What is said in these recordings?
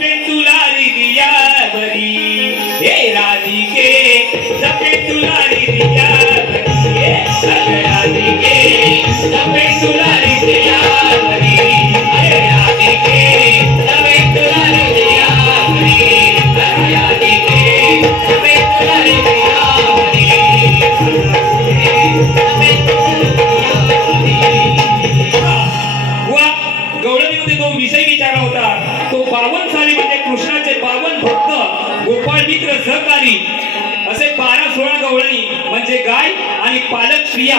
सपे तुलारी दिया बरी. हे राधिके जपे तुलारी दिया गोपाळ मित्र सहकारी असे बारा सोळा गवळणी म्हणजे गाय आणि पालक स्त्रिया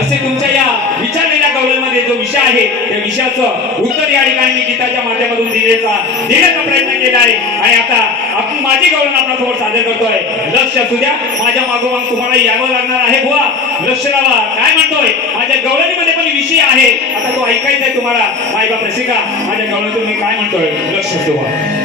असे तुमच्या या विचारलेल्या गवळणमध्ये जो विषय आहे त्या विषयाचं उत्तर या ठिकाणी मी गीताच्या माध्यमातून दिलेचा देण्याचा प्रयत्न केला आहे. आणि आता आपण माझी गवळण आपल्यासमोर सादर करतोय. लक्ष असू द्या माझ्या मागोमाग तुम्हाला यावं लागणार आहे बुवा. लक्ष लावा. काय म्हणतोय? माझ्या गवळणीमध्ये पण विषय आहे. आता तो ऐकायचा आहे तुम्हाला. माय बाप रसिका माझ्या गवळणीतून मी काय म्हणतोय? लक्ष ठेवा.